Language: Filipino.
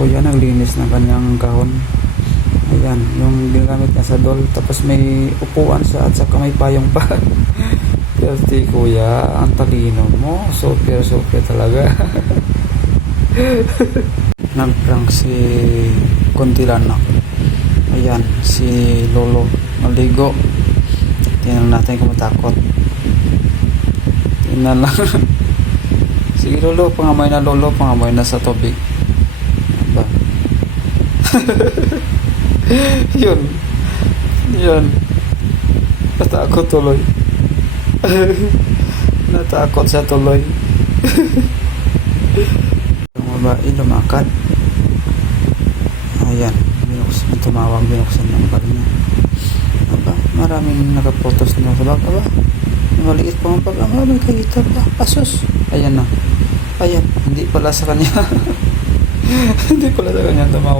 kuya naglinis ng kanyang kahon. Ayan, yung ginagamit niya sa doll. Tapos may upuan siya at saka may payong pa. Pero si kuya, ang talino mo. Super talaga. Nag-prank si Kuntilanak. Ayan, si Lolo maligo. Tingnan natin kung matakot. Tingnan lang. Sige Lolo, pangamoy na Lolo, pangamoy na sa tubig. Aba. Yun. Natakot tuloy. Natakot siya tuloy. Yung babae lumakad. Ayan, binuksan ng bag niya. Aba, maraming nakapotos na sa bag. Aba, maliit pa ang bag. Aba, may kagita pa. Asus. Ayan na. Ayan, hindi pala sa kanya. Hindi pala sa kanya tumawa.